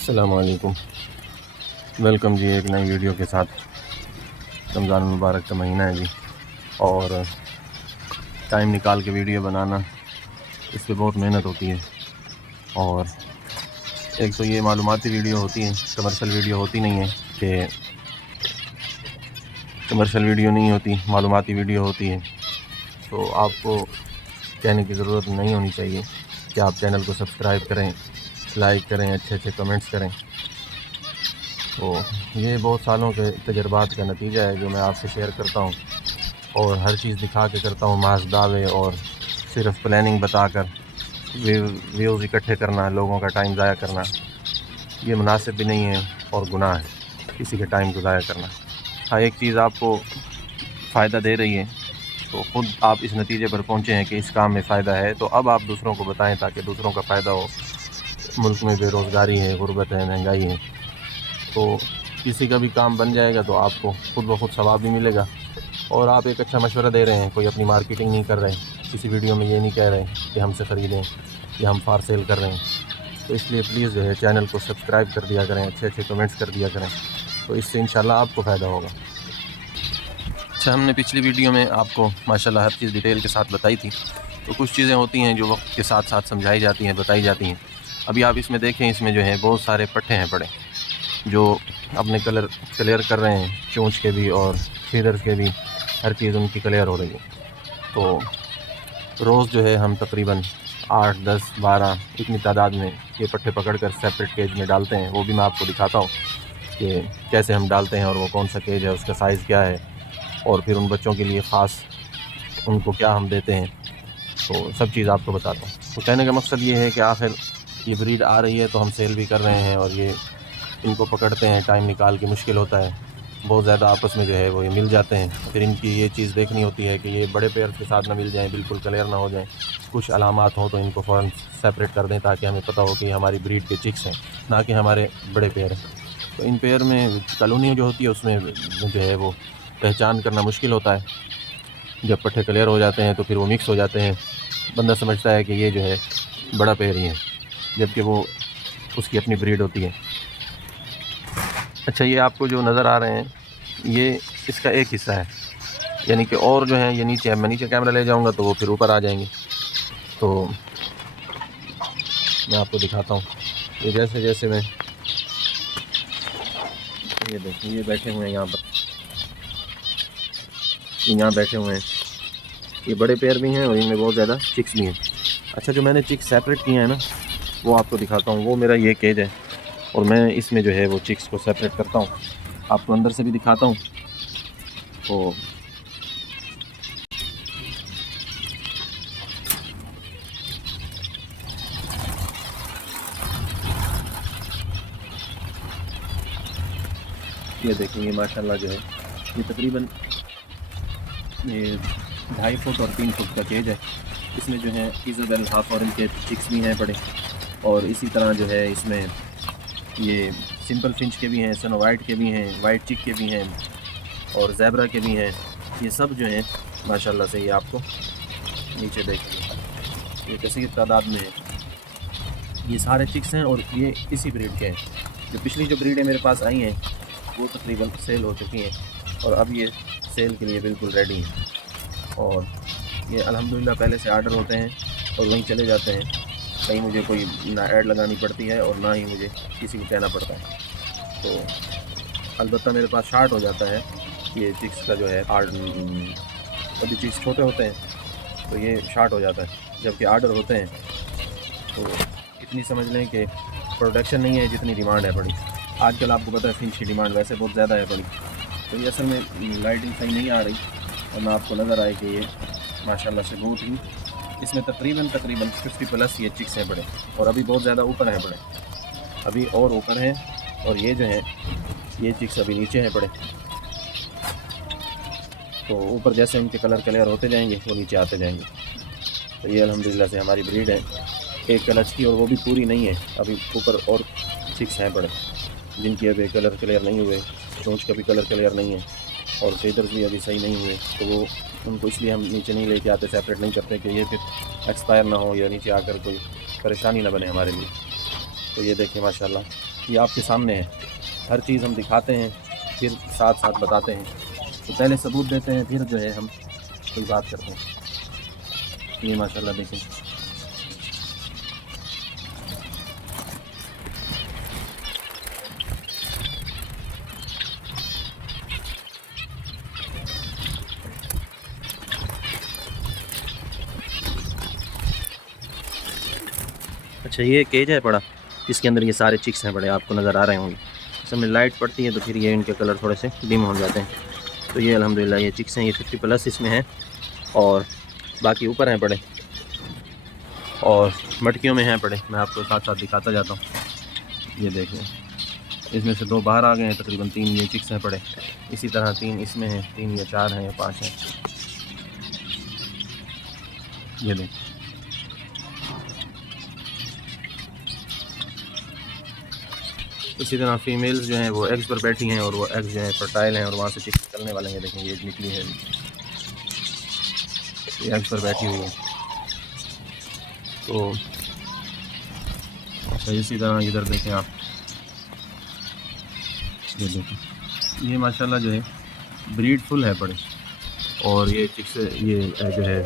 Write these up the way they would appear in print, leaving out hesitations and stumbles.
अस्सलाम वालेकुम। वेलकम जी एक नई वीडियो के साथ। रमज़ान मुबारक का महीना है जी, और टाइम निकाल के वीडियो बनाना, इस पे बहुत मेहनत होती है। और एक तो ये मालूमाती वीडियो होती है, कमर्शियल वीडियो होती नहीं है कि कमर्शियल वीडियो नहीं होती, मालूमाती वीडियो होती है। तो आपको कहने की ज़रूरत नहीं होनी चाहिए कि आप चैनल को सब्सक्राइब करें, लाइक करें, अच्छे अच्छे कमेंट्स करें। तो ये बहुत सालों के तजर्बात का नतीजा है जो मैं आपसे शेयर करता हूँ, और हर चीज़ दिखा के करता हूँ, महज़ दावे और सिर्फ प्लानिंग बताकर व्यूज़ इकट्ठे करना, लोगों का टाइम ज़ाया करना, ये मुनासिब भी नहीं है और गुनाह है किसी के टाइम को ज़ाया करना। हाँ, एक चीज़ आपको फ़ायदा दे रही है तो ख़ुद आप इस नतीजे पर पहुँचे हैं कि इस काम में फ़ायदा है, तो अब आप दूसरों को बताएं ताकि दूसरों का फ़ायदा हो। मुल्क में बेरोज़गारी है, गुर्बत है, महंगाई है, तो किसी का भी काम बन जाएगा तो आपको खुद ब खुद सवाब भी मिलेगा। और आप एक अच्छा मशवरा दे रहे हैं, कोई अपनी मार्केटिंग नहीं कर रहे हैं, किसी वीडियो में ये नहीं कह रहे हैं कि हमसे ख़रीदें या हम फार सेल कर रहे हैं। तो इसलिए प्लीज़ जो है चैनल को सब्सक्राइब कर दिया करें, अच्छे अच्छे कमेंट्स कर दिया करें, तो इससे इंशाल्लाह आपको फ़ायदा होगा। अच्छा, हमने पिछली वीडियो में आपको माशाल्लाह हर चीज़ डिटेल के साथ बताई थी, तो कुछ चीज़ें होती हैं जो वक्त के साथ साथ समझाई जाती हैं, बताई जाती हैं। अभी आप इसमें देखें, इसमें जो है बहुत सारे पट्टे हैं पड़े जो अपने कलर क्लियर कर रहे हैं, चोंच के भी और फीदर्स के भी, हर चीज़ उनकी क्लियर हो रही है। तो रोज़ जो है हम तकरीबन 8, 10, 12 इतनी तादाद में ये पट्टे पकड़कर सेपरेट केज में डालते हैं। वो भी मैं आपको दिखाता हूँ कि कैसे हम डालते हैं और वो कौन सा केज है, उसका साइज़ क्या है, और फिर उन बच्चों के लिए ख़ास उनको क्या हम देते हैं, तो सब चीज़ आपको बताता हूँ। तो कहने का मकसद ये है कि आखिर ये ब्रीड आ रही है तो हम सेल भी कर रहे हैं, और ये इनको पकड़ते हैं, टाइम निकाल के मुश्किल होता है, बहुत ज़्यादा आपस में जो है वो ये मिल जाते हैं। फिर इनकी ये चीज़ देखनी होती है कि ये बड़े पेयर के साथ ना मिल जाएं, बिल्कुल क्लियर ना हो जाएं, कुछ अलामात हों तो इनको फ़ौरन सेपरेट कर दें ताकि हमें पता हो कि हमारी ब्रीड के चिक्स हैं, ना कि हमारे बड़े पेयर हैं। तो इन पेयर में कॉलोनी जो होती है उसमें जो है वो पहचान करना मुश्किल होता है। जब पट्टे क्लियर हो जाते हैं तो फिर वो मिक्स हो जाते हैं, बंदा समझता है कि ये जो है बड़ा पेयर ही है, जबकि वो उसकी अपनी ब्रीड होती है। अच्छा, ये आपको जो नज़र आ रहे हैं ये इसका एक हिस्सा है, यानी कि और जो है ये नीचे है। मैं नीचे कैमरा ले जाऊंगा तो वो फिर ऊपर आ जाएंगे। तो मैं आपको दिखाता हूँ, ये जैसे जैसे मैं, ये देखिए ये बैठे हुए हैं यहाँ पर, यहाँ बैठे हुए हैं, ये बड़े पेयर भी हैं और इनमें बहुत ज़्यादा चिक्स भी हैं। अच्छा, जो मैंने चिक्स सेपरेट किए हैं ना, वो आपको दिखाता हूँ। वो मेरा ये केज है और मैं इसमें जो है वो चिक्स को सेपरेट करता हूँ, आपको अंदर से भी दिखाता हूँ। तो ये देखेंगे माशाल्लाह जो है ये तकरीबन ये 2.5 फुट और 3 फुट का केज है। इसमें जो है इज़ाबेल हाफ ऑरेंज के चिक्स भी हैं बड़े, और इसी तरह जो है इसमें ये सिंपल फिंच के भी हैं, सनो वाइट के भी हैं, वाइट चिक के भी हैं, और ज़ेब्रा के भी हैं। ये सब जो हैं माशाल्लाह से, ये आपको नीचे देखेंगे ये कसीर तादाद में है। ये सारे चिक्स हैं और ये इसी ब्रीड के हैं। जो पिछली जो ब्रीडें मेरे पास आई हैं वो तकरीबन सेल हो चुकी हैं, और अब ये सेल के लिए बिल्कुल रेडी हैं। और ये अल्हम्दुलिल्लाह पहले से आर्डर होते हैं और वहीं चले जाते हैं, कहीं मुझे कोई ना ऐड लगानी पड़ती है और ना ही मुझे किसी को कहना पड़ता है। तो अलबत्ता मेरे पास शार्ट हो जाता है ये चिक्स का जो है अभी चिक्स छोटे होते हैं तो ये शार्ट हो जाता है, जबकि आर्डर होते हैं तो इतनी समझ लें कि प्रोडक्शन नहीं है जितनी डिमांड है बड़ी। आजकल आपको पता है फिंच की डिमांड वैसे बहुत ज़्यादा है बड़ी, तो ये असल में लाइटिंग सही नहीं आ रही, और ना आपको नज़र आए कि ये माशाल्लाह से बहुत ही, इसमें तकरीबन 50+ ये चिक्स हैं बड़े, और अभी बहुत ज़्यादा ऊपर हैं बड़े, अभी और ऊपर हैं, और ये जो हैं ये चिक्स अभी नीचे हैं बड़े। तो ऊपर जैसे उनके कलर क्लियर होते जाएंगे वो नीचे आते जाएंगे। तो ये अल्हम्दुलिल्लाह से हमारी ब्रीड है, एक कलच की, और वो भी पूरी नहीं है, अभी ऊपर और चिक्स हैं बड़े जिनकी अभी कलर क्लियर नहीं हुए, चोंच का भी कलर क्लियर नहीं है, और फेदर्स भी अभी सही नहीं हुए। तो वो उनको इसलिए हम नीचे नहीं लेके आते, सेपरेट नहीं करते कि ये फिर एक्सपायर ना हो या नीचे आकर कोई परेशानी ना बने हमारे लिए। तो ये देखिए माशाल्लाह ये आपके सामने है। हर चीज़ हम दिखाते हैं, फिर साथ साथ बताते हैं। तो पहले सबूत देते हैं, फिर जो है हम कोई बात करते हैं। ये माशाल्लाह देखें, अच्छा ये केज है बड़ा, इसके अंदर ये सारे चिक्स हैं बड़े, आपको नज़र आ रहे होंगे। इसमें लाइट पड़ती है तो फिर ये इनके कलर थोड़े से डिम हो जाते हैं। तो ये अल्हम्दुलिल्लाह ये चिक्स हैं, ये 50+ इसमें हैं और बाकी ऊपर हैं पड़े और मटकियों में हैं पड़े। मैं आपको साथ साथ दिखाता जाता हूँ। ये देखें, इसमें से 2 बाहर आ गए हैं, तकरीबन 3 ये चिक्स हैं पड़े। इसी तरह 3 इसमें हैं, 3 या 4 हैं या 5 हैं। ये देखें, इसी तरह फीमेल्स जो हैं वो एग्स पर बैठी हैं और वो एग्स जो हैं फर्टाइल हैं और वहाँ से चिक्स निकलने वाले हैं। देखें, ये निकली है, ये एग्स पर बैठी हुई है। तो अच्छा, इसी तरह इधर देखें आप, ये देखें, ये माशाल्लाह जो है ब्रीड फुल है बड़े और ये चिक्स ये जो है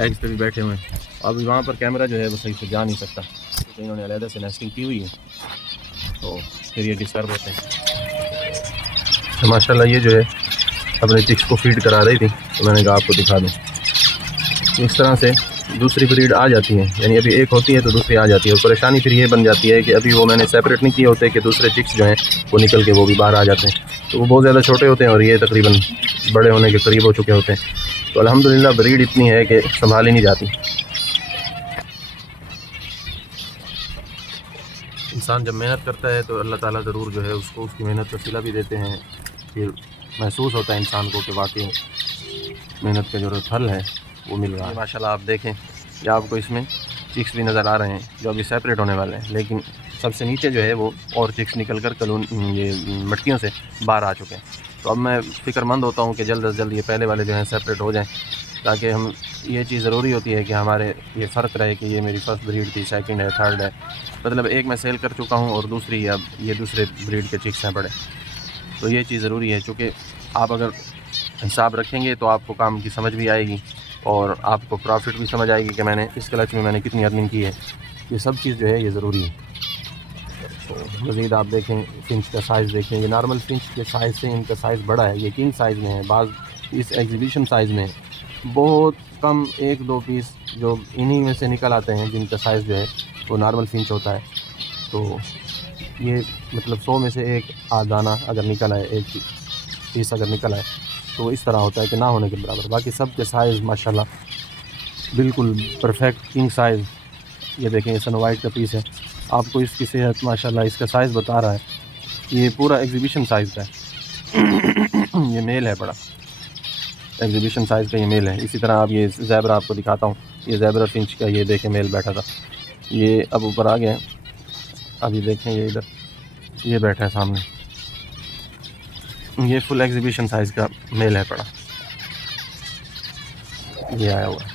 एग्स पे भी बैठे हुए हैं। अभी वहाँ पर कैमरा जो है वो सही से जा नहीं सकता क्योंकि इन्होंने अलहदा से नेस्टिंग की हुई है, तो फिर ये डिस्टर्ब होते हैं। तो माशाल्लाह ये जो है अपने चिक्स को फीड करा रही थी, तो मैंने कहा आपको दिखा दूँ। इस तरह से दूसरी ब्रीड आ जाती है, यानी अभी एक होती है तो दूसरी आ जाती है। और परेशानी फिर ये बन जाती है कि अभी वो मैंने सेपरेट नहीं किए होते कि दूसरे चिक्स जो हैं वो निकल के वो भी बाहर आ जाते हैं। तो वो बहुत ज़्यादा छोटे होते हैं और ये तकरीबन बड़े होने के करीब हो चुके होते हैं। तो अल्हम्दुलिल्लाह ब्रीड इतनी है कि संभाली नहीं जाती। इंसान जब मेहनत करता है तो अल्लाह ताला ज़रूर जो है उसको उसकी मेहनत का सिला भी देते हैं। फिर महसूस होता है इंसान को कि वाकई मेहनत का जो फल है वो मिल रहा है। माशाल्लाह आप देखें कि आपको इसमें चिक्स भी नज़र आ रहे हैं जो अभी सेपरेट होने वाले हैं, लेकिन सबसे नीचे जो है वो और चिक्स निकल कर कलोन ये मटकियों से बाहर आ चुके हैं। तो अब मैं फ़िक्रमंद होता हूँ कि जल्द अज जल्द ये पहले वाले जो हैं सेपरेट हो जाएँ, ताकि हम ये चीज़ ज़रूरी होती है कि हमारे ये फ़र्क रहे कि ये मेरी फ़र्स्ट ब्रीड थी, सेकंड है, थर्ड है। मतलब एक मैं सेल कर चुका हूँ और दूसरी अब ये दूसरे ब्रीड के चिक्स हैं बड़े। तो ये चीज़ ज़रूरी है, चूँकि आप अगर हिसाब रखेंगे तो आपको काम की समझ भी आएगी और आपको प्रॉफिट भी समझ आएगी कि मैंने इस क्लच में मैंने कितनी अर्निंग की है। ये सब चीज़ जो है ये ज़रूरी है। तो मज़ीद आप देखें फिंच का साइज़ देखें, ये नॉर्मल फिंच के साइज़ से इनका साइज़ बड़ा है, ये किंग साइज़ में है, बाज़ इस एग्जीबिशन साइज़ में है। बहुत कम 1-2 पीस जो इन्हीं में से निकल आते हैं जिनका साइज़ जो है वो नॉर्मल फिंच होता है। तो ये मतलब 100 में से एक आध दाना अगर निकल आए, एक पीस अगर निकल आए तो इस तरह होता है कि ना होने के बराबर। बाकी सब के साइज़ माशाल्लाह बिल्कुल परफेक्ट किंग साइज़। ये देखें, सन वाइट का पीस है, आपको इसकी सेहत माशाल्लाह इसका साइज़ बता रहा है। ये पूरा एग्जीबिशन साइज़ का है। ये मेल है बड़ा, एग्जीबिशन साइज़ का ये मेल है। इसी तरह आप ये ज़ेबरा आपको दिखाता हूँ, ये ज़ेबरा फिंच का ये देखें मेल बैठा था, ये अब ऊपर आ गया है। अब ये देखें, ये इधर ये बैठा है सामने, ये फुल एग्जीबिशन साइज़ का मेल है पड़ा, ये आया हुआ है।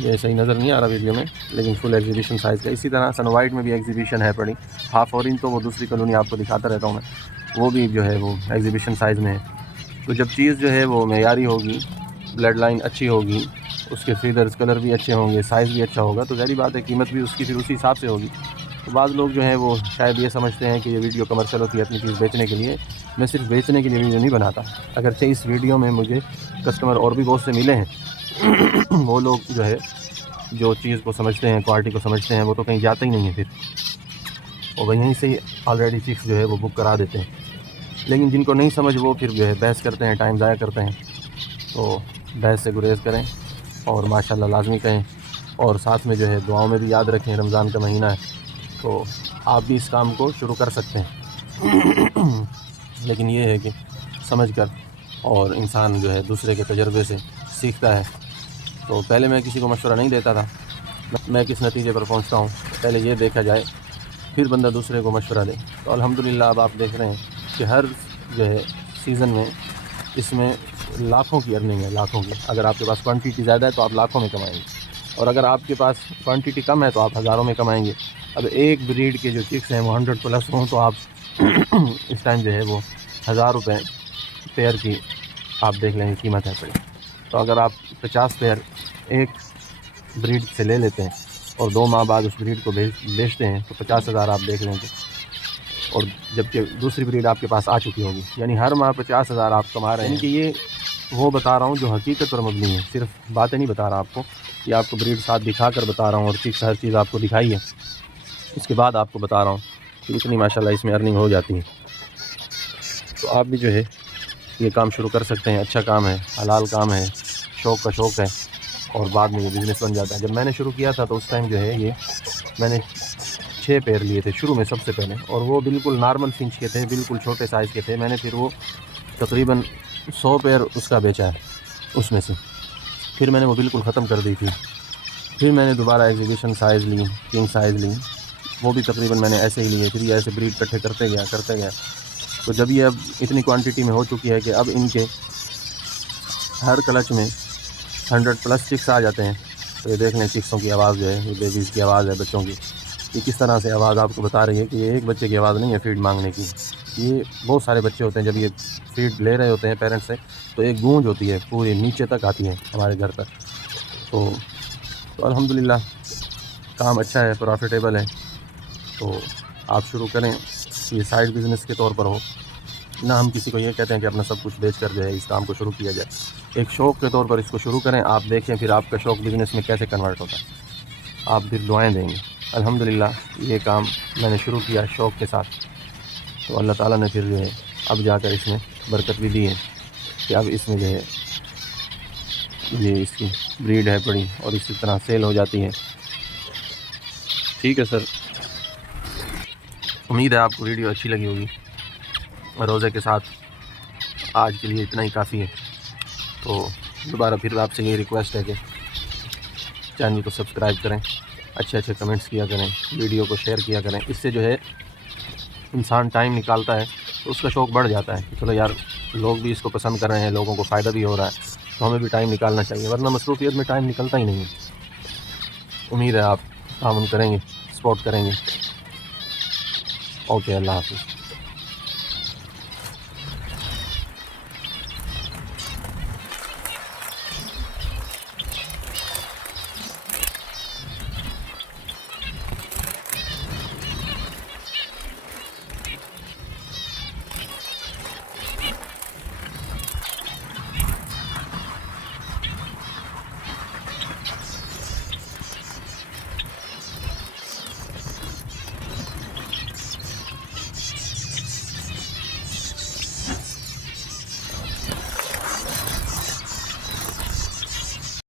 ये सही नज़र नहीं आ रहा वीडियो में, लेकिन फुल एग्जीबिशन साइज़ का। इसी तरह सन वाइट में भी एग्जीबिशन है पड़ी, हाफ ऑरेंज तो वो दूसरी कॉलोनी आपको दिखाता रहता हूँ मैं, वो भी जो है वो एग्जीबिशन साइज़ में है। तो जब चीज़ जो है वो मेयारी होगी, ब्लड लाइन अच्छी होगी, उसके फीदर्स कलर भी अच्छे होंगे, साइज़ भी अच्छा होगा, तो ज़ाहिर बात है कीमत भी उसकी फिर उसी हिसाब से होगी। तो बाज़ लोग जो हैं वो शायद ये समझते हैं कि ये वीडियो कमर्शियल होती है अपनी चीज़ बेचने के लिए। मैं सिर्फ बेचने के लिए वीडियो नहीं बनाता, अगरचे इस वीडियो में मुझे कस्टमर और भी बहुत से मिले हैं। वो लोग जो है जो चीज़ को समझते हैं, क्वालिटी को समझते हैं, वो तो कहीं जाते ही नहीं है फिर, और वहीं से ही ऑलरेडी चिक्स जो है वो बुक करा देते हैं। लेकिन जिनको नहीं समझ वो फिर जो है बहस करते हैं, टाइम ज़ाया करते हैं। तो बहस से गुरेज़ करें और माशाल्लाह लाजमी कहें, और साथ में जो है दुआओं में भी याद रखें। रमज़ान का महीना है तो आप भी इस काम को शुरू कर सकते हैं। लेकिन ये है कि समझ कर, और इंसान जो है दूसरे के तजर्बे से सीखता है। तो पहले मैं किसी को मशवरा नहीं देता था, मैं किस नतीजे पर पहुंचता हूं पहले ये देखा जाए, फिर बंदा दूसरे को मशवरा दे। तो अल्हम्दुलिल्लाह अब आप देख रहे हैं कि हर जो है सीज़न में इसमें लाखों की अर्निंग है, लाखों की। अगर आपके पास क्वांटिटी ज़्यादा है तो आप लाखों में कमाएंगे, और अगर आपके पास क्वांटिटी कम है तो आप हज़ारों में कमाएंगे। अब एक ब्रीड के जो चिक्स हैं वो 100 प्लस हों तो आप इस टाइम जो है वो 1000 रुपये पेयर की आप देख लेंगे कीमत है पड़ी। तो अगर आप 50 पेयर एक ब्रीड से ले लेते हैं और 2 माह बाद उस ब्रीड को बेचते हैं तो 50,000 आप देख लेंगे, और जबकि दूसरी ब्रीड आपके पास आ चुकी होगी, यानी हर माह 50,000 आप कमा रहे हैं। यानी कि ये वो बता रहा हूँ जो हकीकत पर मबनी है, सिर्फ बातें नहीं बता रहा आपको, ये आपको ब्रीड साथ दिखा कर बता रहा हूँ और चिक्स हर चीज़ आपको दिखाई है, इसके बाद आपको बता रहा हूँ कि इतनी माशाल्लाह इसमें अर्निंग हो जाती है। तो आप भी जो है ये काम शुरू कर सकते हैं, अच्छा काम है, हलाल काम है, शौक़ का शौक़ है और बाद में ये बिज़नेस बन जाता है। जब मैंने शुरू किया था तो उस टाइम जो है ये मैंने 6 पेयर लिए थे शुरू में सबसे पहले, और वो बिल्कुल नॉर्मल फिंच के थे, बिल्कुल छोटे साइज़ के थे। मैंने फिर वो तकरीबन 100 पेयर उसका बेचा है उसमें से, फिर मैंने वो बिल्कुल ख़त्म कर दी थी। फिर मैंने दोबारा एग्जीबिशन साइज़ ली, किंग साइज़ ली, वो भी तकरीबन मैंने ऐसे ही लिए। फिर ये ऐसे ब्रीड इकट्ठे करते गया। तो जब ये अब इतनी क्वांटिटी में हो चुकी है कि अब इनके हर क्लच में 100 प्लस चिक्स आ जाते हैं। तो ये देख लें चिक्सों की आवाज़ जो है, ये बेबीज़ की आवाज़ है बच्चों की, ये किस तरह से आवाज़ आपको बता रही है कि ये एक बच्चे की आवाज़ नहीं है फीड मांगने की। ये बहुत सारे बच्चे होते हैं, जब ये फीड ले रहे होते हैं पेरेंट्स से तो एक गूंज होती है पूरी नीचे तक आती है हमारे घर तक। तो अल्हम्दुलिल्लाह काम अच्छा है, प्रॉफिटेबल है। तो आप शुरू करें, ये साइड बिज़नेस के तौर पर हो ना, हम किसी को ये कहते हैं कि अपना सब कुछ बेच कर जो है इस काम को शुरू किया जाए। एक शौक़ के तौर पर इसको शुरू करें, आप देखें फिर आपका शौक़ बिज़नेस में कैसे कन्वर्ट होता है, आप फिर दुआएं देंगे। अल्हम्दुलिल्लाह ये काम मैंने शुरू किया शौक़ के साथ, तो अल्लाह ताला ने फिर जो है अब जाकर इसमें बरकत भी दी है कि अब इसमें जो है ये इसकी ब्रीड है बड़ी और इसी तरह सेल हो जाती है। ठीक है सर, उम्मीद है आपको वीडियो अच्छी लगी होगी। रोज़े के साथ आज के लिए इतना ही काफ़ी है। तो दोबारा फिर आपसे ये रिक्वेस्ट है कि चैनल को सब्सक्राइब करें, अच्छे कमेंट्स किया करें, वीडियो को शेयर किया करें। इससे जो है इंसान टाइम निकालता है तो उसका शौक़ बढ़ जाता है कि चलो यार लोग भी इसको पसंद कर रहे हैं, लोगों को फ़ायदा भी हो रहा है, तो हमें भी टाइम निकालना चाहिए, वरना मसरूफ़ियत में टाइम निकलता ही नहीं है। उम्मीद है आप तामुन करेंगे, सपोर्ट करेंगे। ओके, अल्लाह हाफ़िज़।